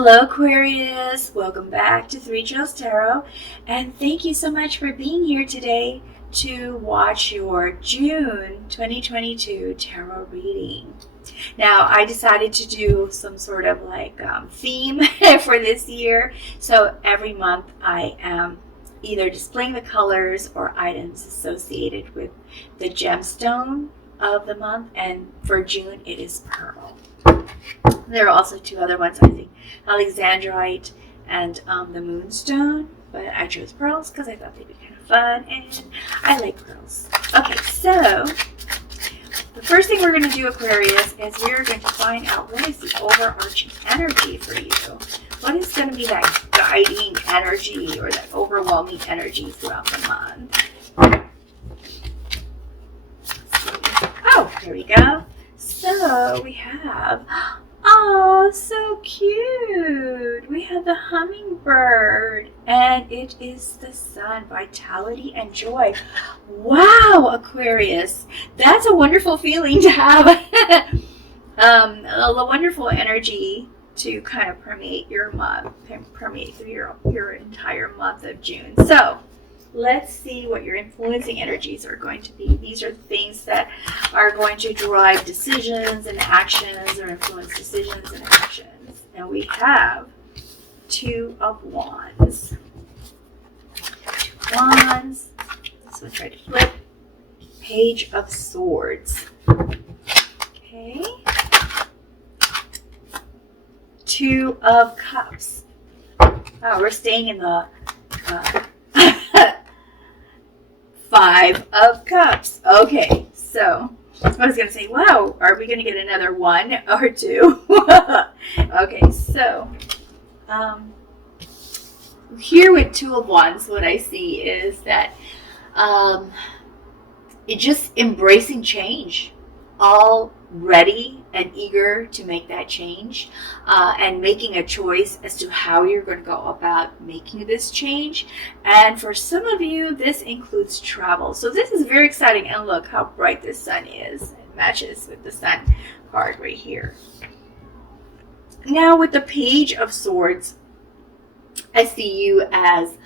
Hello Aquarius, welcome back to Three Trails Tarot, and thank you so much for being here today to watch your June 2022 tarot reading. Now I decided to do some sort of like theme for this year, so every month I am either displaying the colors or items associated with the gemstone of the month, and for June it is pearl. There are also two other ones, I think, Alexandrite and the Moonstone, but I chose pearls because I thought they'd be kind of fun, and I like pearls. Okay, so the first thing we're going to do, Aquarius, is we're going to find out what is the overarching energy for you. What is going to be that guiding energy or that overwhelming energy throughout the month? Oh, here we go. So we have, oh, so cute. We have the hummingbird, and it is the sun, vitality and joy. Wow, Aquarius, that's a wonderful feeling to have. A wonderful energy to kind of permeate your month, permeate through your entire month of June. So let's see what your influencing energies are going to be. These are things that are going to drive decisions and actions, or influence decisions and actions. And we have Two of Wands. Two of Wands. So let's try to flip. Page of Swords. Okay. Two of Cups. Oh, we're staying in the Five of Cups. Okay, so I was going to say, wow, are we going to get another one or two? Okay, so here with Two of Wands, what I see is that it's just embracing change, all ready and eager to make that change, and making a choice as to how you're going to go about making this change. And for some of you, this includes travel. So this is very exciting. And look how bright this sun is. It matches with the sun card right here. Now with the Page of Swords, I see you as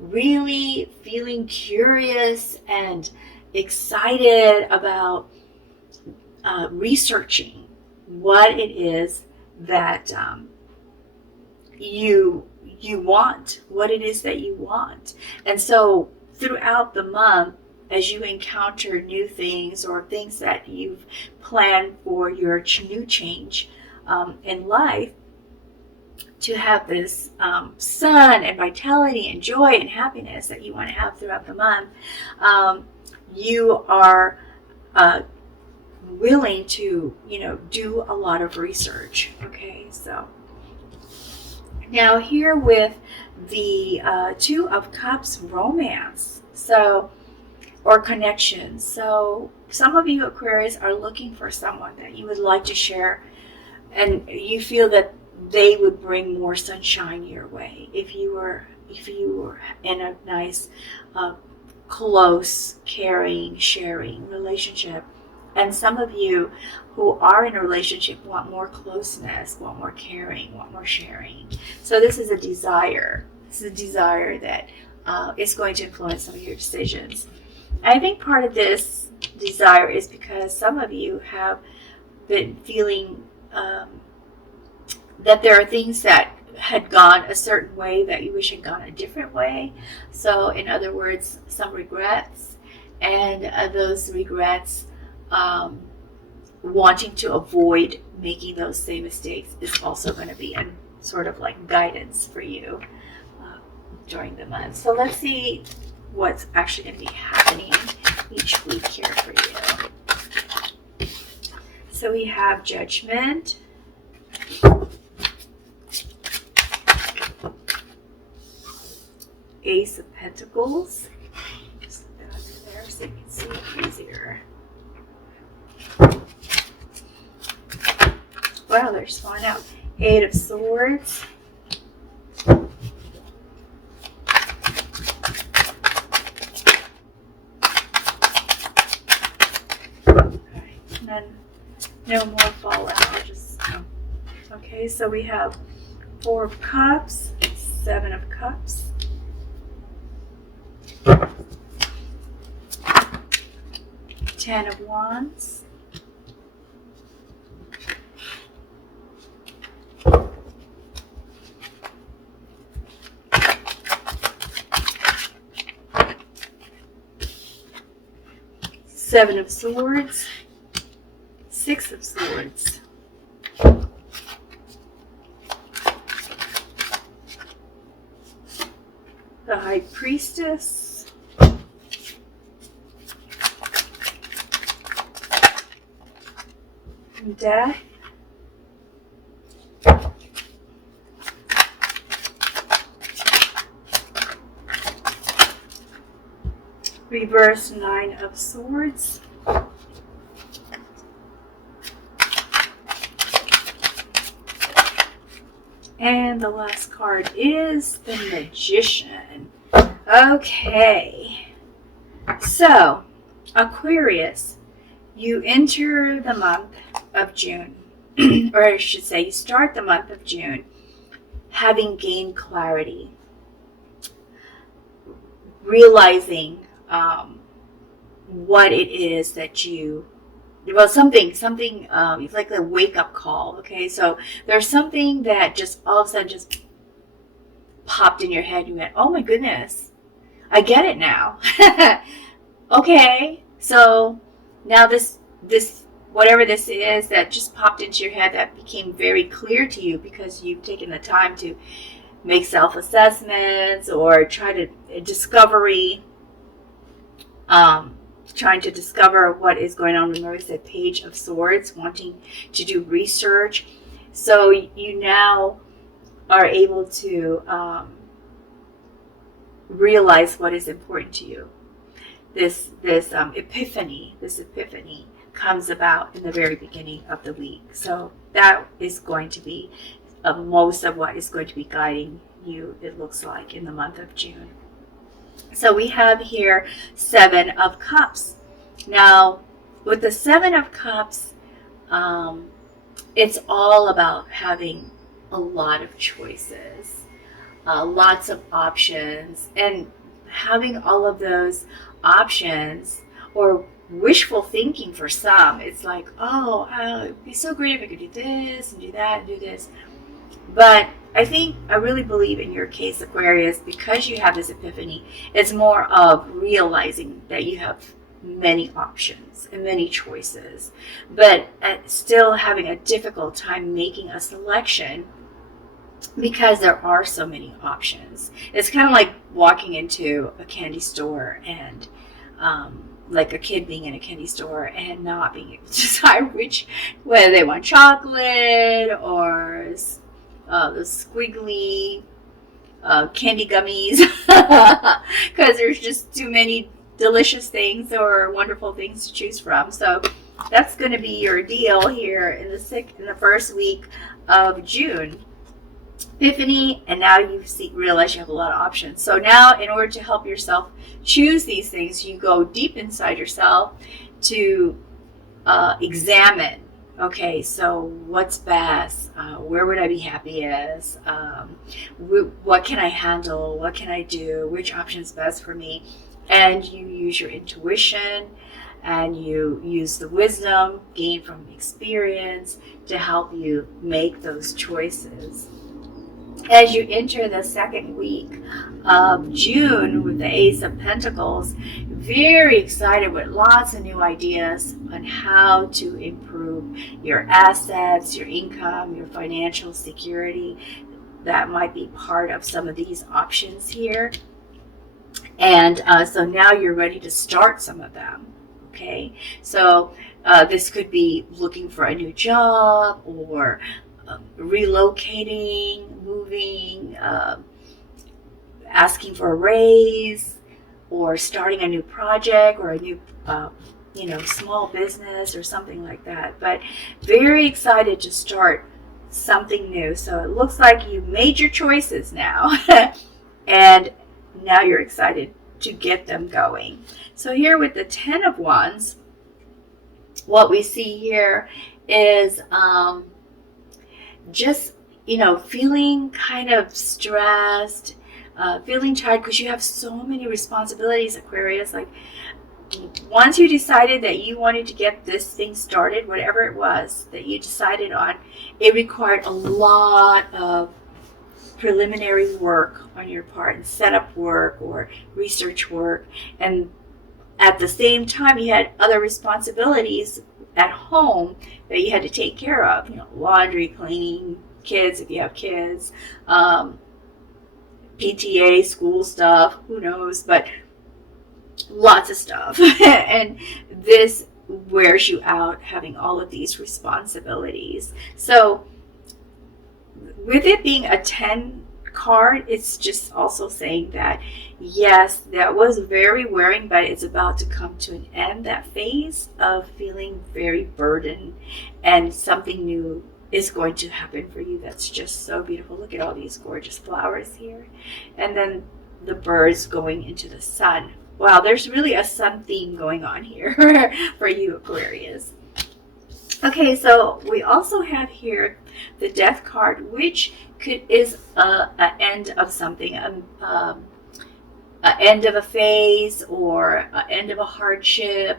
really feeling curious and excited about researching what it is that you want, what it is that you want. And so throughout the month, as you encounter new things or things that you've planned for your new change in life, to have this sun and vitality and joy and happiness that you want to have throughout the month, you are willing to, do a lot of research. Okay, so now here with the Two of Cups, romance, so, or connection. So some of you Aquarius are looking for someone that you would like to share, and you feel that they would bring more sunshine your way if you were in a nice, close, caring, sharing relationship. And some of you who are in a relationship want more closeness, want more caring, want more sharing. So this is a desire. This is a desire that is going to influence some of your decisions. And I think part of this desire is because some of you have been feeling that there are things that had gone a certain way that you wish had gone a different way. So in other words, some regrets, and those regrets, wanting to avoid making those same mistakes is also going to be a sort of like guidance for you during the month. So let's see what's actually going to be happening each week here for you. So we have Judgment, Ace of Pentacles. Just put that under there so you can see it easier. Wow, they're just falling out. Eight of Swords. Okay, and then no more fallout. Just Okay, so we have 4 of Cups, 7 of Cups, 10 of Wands, Seven of Swords, 6 of Swords, the High Priestess, Death, reverse 9 of Swords, and the last card is the Magician. Okay, so Aquarius, you enter the month of June, or I should say you start the month of June having gained clarity, realizing what it is that you, well, something it's like a wake-up call. Okay, so there's something that just all of a sudden just popped in your head. You went, oh my goodness, I get it now. Okay, so now this whatever this is that just popped into your head, that became very clear to you because you've taken the time to make self-assessments or try to discovery, trying to discover what is going on. Remember, I said Page of Swords, wanting to do research. So you now are able to realize what is important to you. This epiphany comes about in the very beginning of the week. So that is going to be most of what is going to be guiding you, it looks like, in the month of June. So we have here 7 of Cups. Now, with the 7 of Cups, it's all about having a lot of choices, lots of options, and having all of those options, or wishful thinking for some. It's like, oh, it'd be so great if I could do this and do that and do this. But I really believe in your case, Aquarius, because you have this epiphany, it's more of realizing that you have many options and many choices, but still having a difficult time making a selection because there are so many options. It's kind of like walking into a candy store and like a kid being in a candy store and not being able to decide whether they want chocolate or the squiggly candy gummies, because there's just too many delicious things or wonderful things to choose from. So that's going to be your deal here in the first week of June. Epiphany, and now you realize you have a lot of options. So now, in order to help yourself choose these things, you go deep inside yourself to examine. Okay, so what's best? Where would I be happiest? What can I handle? What can I do? Which option is best for me? And you use your intuition, and you use the wisdom gained from experience to help you make those choices. As you enter the second week of June with the Ace of Pentacles, very excited with lots of new ideas on how to improve your assets, your income, your financial security. That might be part of some of these options here. And so now you're ready to start some of them. Okay, so this could be looking for a new job, or relocating, moving, asking for a raise, or starting a new project, or a new small business or something like that. But very excited to start something new. So it looks like you made your choices now and now you're excited to get them going. So here with the 10 of Wands, what we see here is just, feeling kind of stressed, feeling tired because you have so many responsibilities, Aquarius. Like, once you decided that you wanted to get this thing started, whatever it was that you decided on, it required a lot of preliminary work on your part, and setup work or research work. And at the same time, you had other responsibilities at home that you had to take care of, laundry, cleaning, kids if you have kids, PTA, school stuff, who knows, but lots of stuff. And this wears you out, having all of these responsibilities. So with it being a 10 card, it's just also saying that, yes, that was very wearing, but it's about to come to an end, that phase of feeling very burdened, and something new is going to happen for you that's just so beautiful. Look at all these gorgeous flowers here. And then the birds going into the sun. Wow, there's really a sun theme going on here for you, Aquarius. Okay, so we also have here the Death card, which is an end of something, an end of a phase, or an end of a hardship.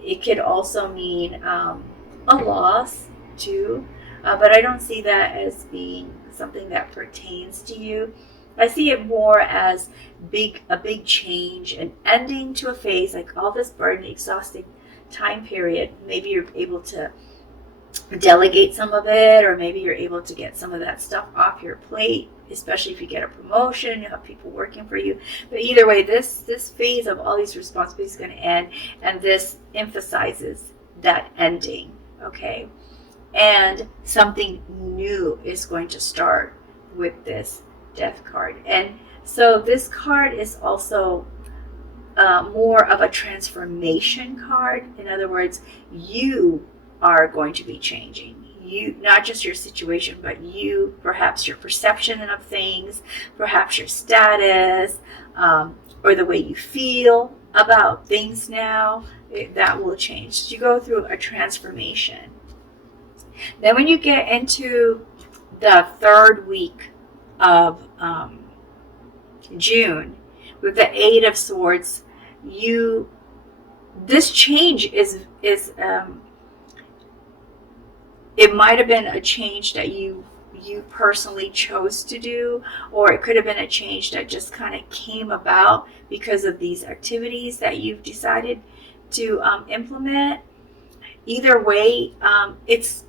It could also mean a loss too, but I don't see that as being something that pertains to you. I see it more as a big change, an ending to a phase, like all this burden, exhausting time period. Maybe you're able to delegate some of it, or maybe you're able to get some of that stuff off your plate, especially if you get a promotion, you have people working for you. But either way, this phase of all these responsibilities is going to end, and this emphasizes that ending, okay? And something new is going to start with this Death card. And so this card is also more of a transformation card. In other words, you are going to be changing. You, not just your situation, but you, perhaps your perception of things, perhaps your status, or the way you feel about things now, that will change. So you go through a transformation. Then when you get into the third week of June, with the Eight of Swords, this change is it might have been a change that you personally chose to do, or it could have been a change that just kind of came about because of these activities that you've decided to implement. Either way, it's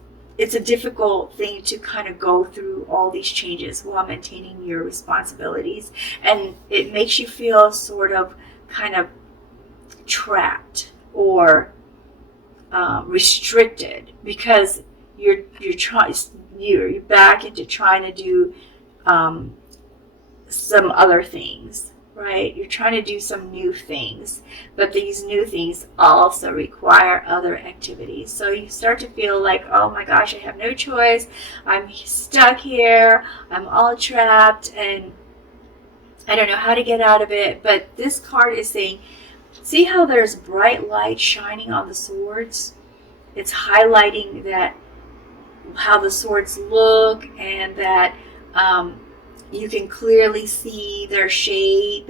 a difficult thing to kind of go through all these changes while maintaining your responsibilities, and it makes you feel sort of kind of trapped or restricted, because you're back into trying to do some other things, right? You're trying to do some new things, but these new things also require other activities. So you start to feel like, oh my gosh, I have no choice. I'm stuck here. I'm all trapped, and I don't know how to get out of it. But this card is saying, see how there's bright light shining on the swords? It's highlighting that how the swords look, and that you can clearly see their shape,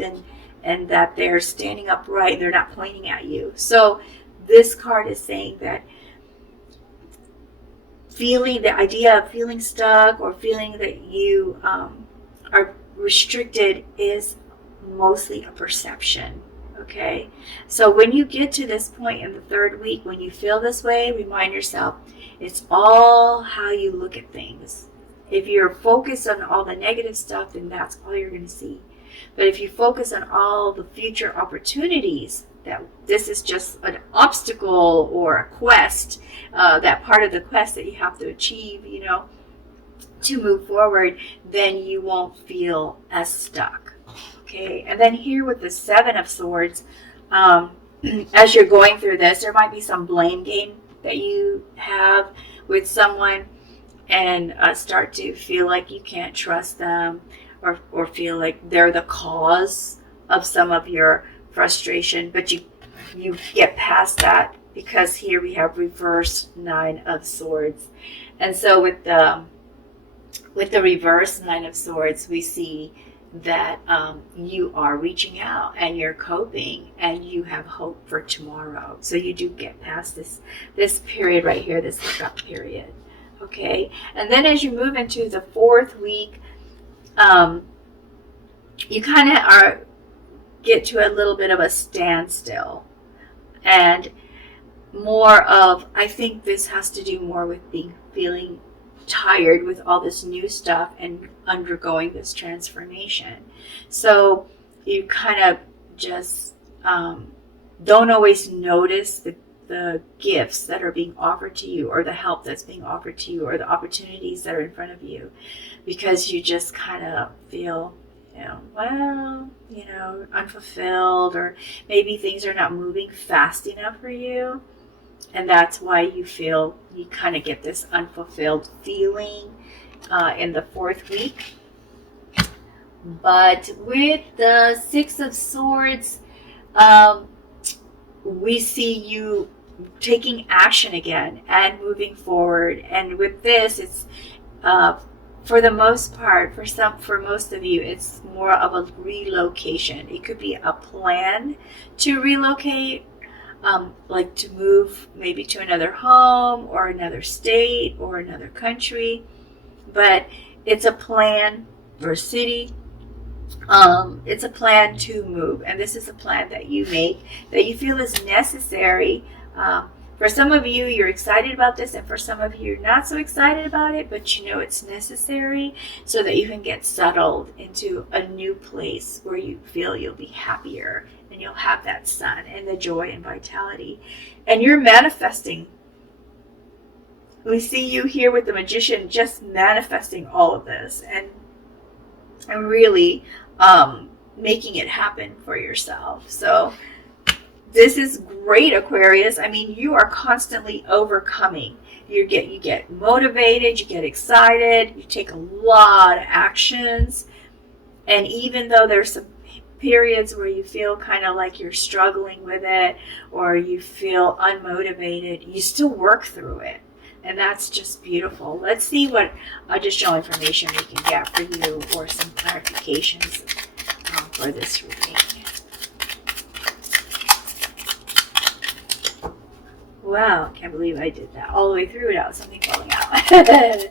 and that they're standing upright, they're not pointing at you. So this card is saying that the idea of feeling stuck or feeling that you are restricted is mostly a perception. Okay, so when you get to this point in the third week, when you feel this way, remind yourself, it's all how you look at things. If you're focused on all the negative stuff, then that's all you're going to see. But if you focus on all the future opportunities, that this is just an obstacle or a quest, that part of the quest that you have to achieve, to move forward, then you won't feel as stuck. Okay, and then here with the Seven of Swords, as you're going through this, there might be some blame game that you have with someone, and start to feel like you can't trust them, or feel like they're the cause of some of your frustration. But you get past that, because here we have reverse Nine of Swords, And so with the reverse Nine of Swords, we see that you are reaching out and you're coping and you have hope for tomorrow. So you do get past this period right here, this hiccup period. Okay, and then as you move into the 4th week, you kind of get to a little bit of a standstill, and more of, I think this has to do more with feeling tired with all this new stuff and undergoing this transformation. So you kind of just don't always notice the gifts that are being offered to you, or the help that's being offered to you, or the opportunities that are in front of you, because you just kind of feel, unfulfilled, or maybe things are not moving fast enough for you. And that's why you feel, you kind of get this unfulfilled feeling in the 4th week. But with the 6 of Swords, we see you taking action again and moving forward. And with this, it's for the most part, for most of you, it's more of a relocation. It could be a plan to relocate, like to move maybe to another home or another state or another country, but it's a plan, or city. It's a plan to move, and this is a plan that you make that you feel is necessary. For some of you, you're excited about this, and for some of you, you're not so excited about it, but you know it's necessary so that you can get settled into a new place where you feel you'll be happier and you'll have that sun and the joy and vitality. And you're manifesting. We see you here with the Magician just manifesting all of this and really making it happen for yourself. So this is great, Aquarius. I mean, you are constantly overcoming. You get motivated, you get excited, you take a lot of actions. And even though there's some periods where you feel kind of like you're struggling with it, or you feel unmotivated, you still work through it. And that's just beautiful. Let's see what additional information we can get for you, or some clarifications for this reading. Wow, can't believe I did that all the way through without something falling out. Let's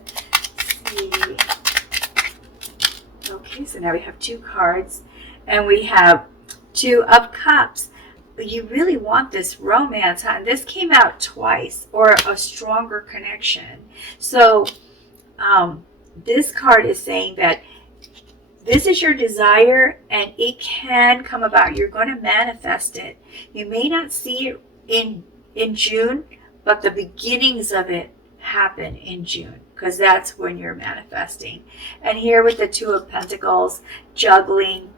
see. Okay, so now we have 2 cards, and we have 2 of Cups. You really want this romance, huh? And this came out twice, or a stronger connection. So this card is saying that this is your desire, and it can come about. You're going to manifest it. You may not see it in June, but the beginnings of it happen in June, because that's when you're manifesting. And here with the 2 of Pentacles, juggling,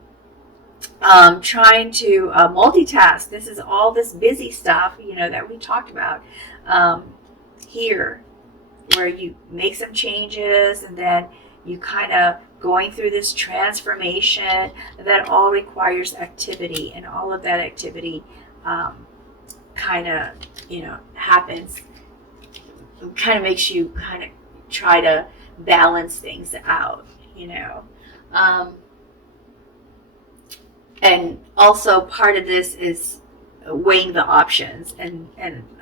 trying to multitask. This is all this busy stuff, that we talked about here, where you make some changes and then you kind of going through this transformation. That all requires activity, and all of that activity kind of, happens, kind of makes you kind of try to balance things out, and also part of this is weighing the options. And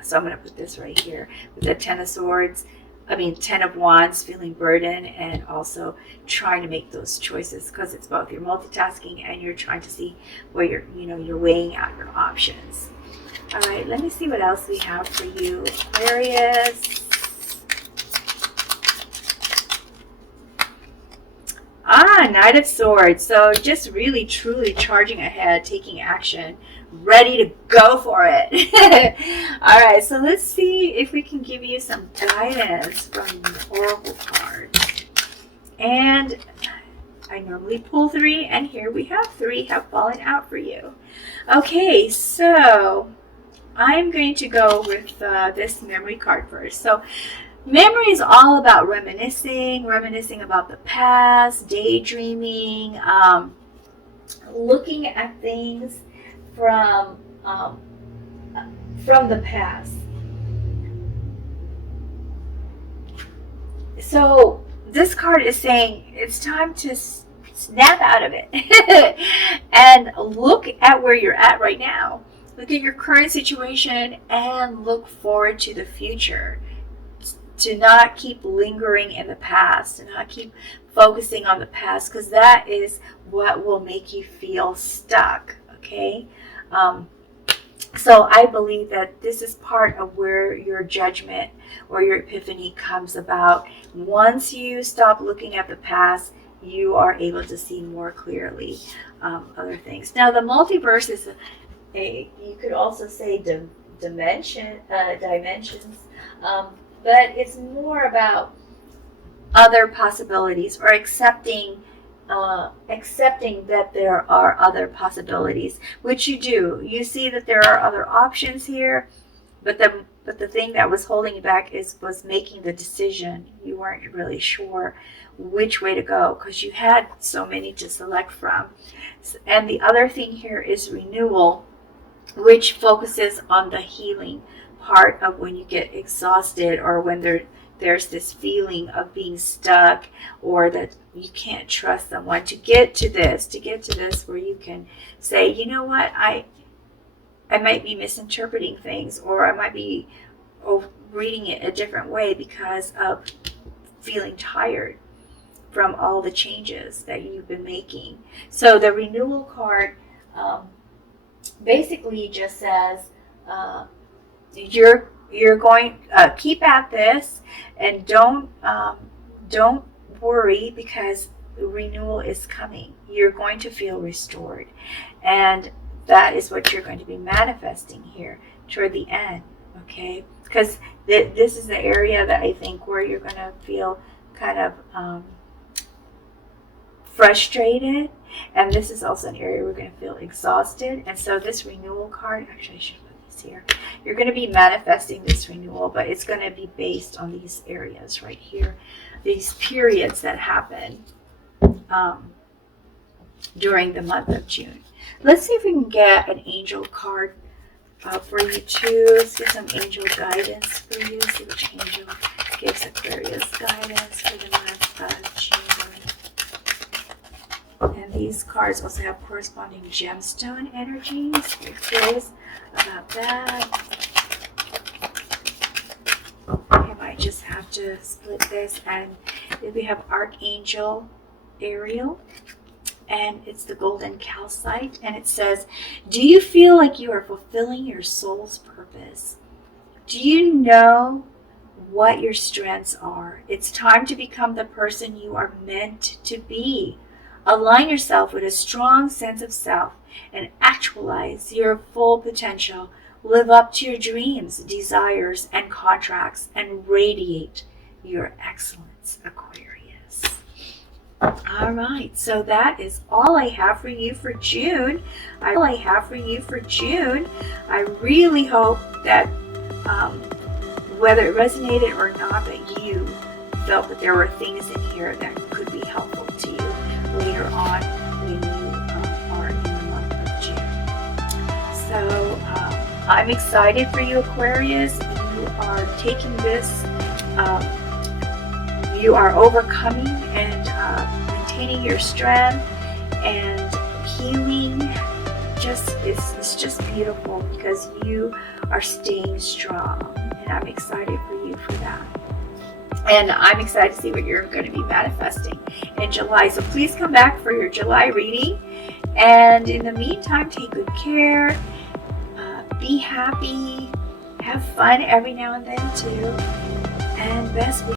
so I'm going to put this right here with the 10 of Wands, feeling burdened, and also trying to make those choices, because it's both you're multitasking and you're trying to see where you're weighing out your options. All right, let me see what else we have for you, Aquarius. Knight of Swords. So just really, truly charging ahead, taking action, ready to go for it. All right, so let's see if we can give you some guidance from the Oracle cards. And I normally pull 3, and here we have 3 have fallen out for you. Okay, so I'm going to go with this memory card first. So memory is all about reminiscing about the past, daydreaming, looking at things from the past. So this card is saying it's time to snap out of it and look at where you're at right now. Look at your current situation and look forward to the future. To not keep lingering in the past, to not keep focusing on the past, because that is what will make you feel stuck, okay? So I believe that this is part of where your judgment or your epiphany comes about. Once you stop looking at the past, you are able to see more clearly other things. Now, the multiverse is you could also say dimensions, but it's more about other possibilities, or accepting that there are other possibilities, which you do. You see that there are other options here, but the thing that was holding you back was making the decision. You weren't really sure which way to go because you had so many to select from. And the other thing here is renewal, which focuses on the healing part of when you get exhausted, or when there's this feeling of being stuck, or that you can't trust someone, to get to this where you can say, you know what, I might be misinterpreting things, or I might be reading it a different way because of feeling tired from all the changes that you've been making. So the renewal card basically just says you're going keep at this, and don't worry, because renewal is coming. You're going to feel restored, and that is what you're going to be manifesting here toward the end, okay? Because this is the area that I think where you're going to feel kind of frustrated, and this is also an area we're going to feel exhausted. And so this renewal card, actually I should put this here, you're going to be manifesting this renewal, but it's going to be based on these areas right here, these periods that happen during the month of June. Let's see if we can get an angel card for you too. Let's get some angel guidance for you. See which angel gives Aquarius guidance for the month of June. And these cards also have corresponding gemstone energies. We're curious about that. I might just have to split this. And then we have Archangel Ariel, and it's the golden calcite, and it says, do you feel like you are fulfilling your soul's purpose? Do you know what your strengths are? It's time to become the person you are meant to be. Align yourself with a strong sense of self and actualize your full potential. Live up to your dreams, desires, and contracts, and radiate your excellence, Aquarius. All right, so that is all I have for you for June. I really hope that whether it resonated or not, that you felt that there were things in here that could be helpful to you later on when you are in the month of June. So I'm excited for you, Aquarius. You are taking this, you are overcoming and maintaining your strength, and healing. It's just beautiful because you are staying strong, and I'm excited for you for that. And I'm excited to see what you're going to be manifesting in July. So please come back for your July reading. And in the meantime, take good care. Be happy. Have fun every now and then too. And best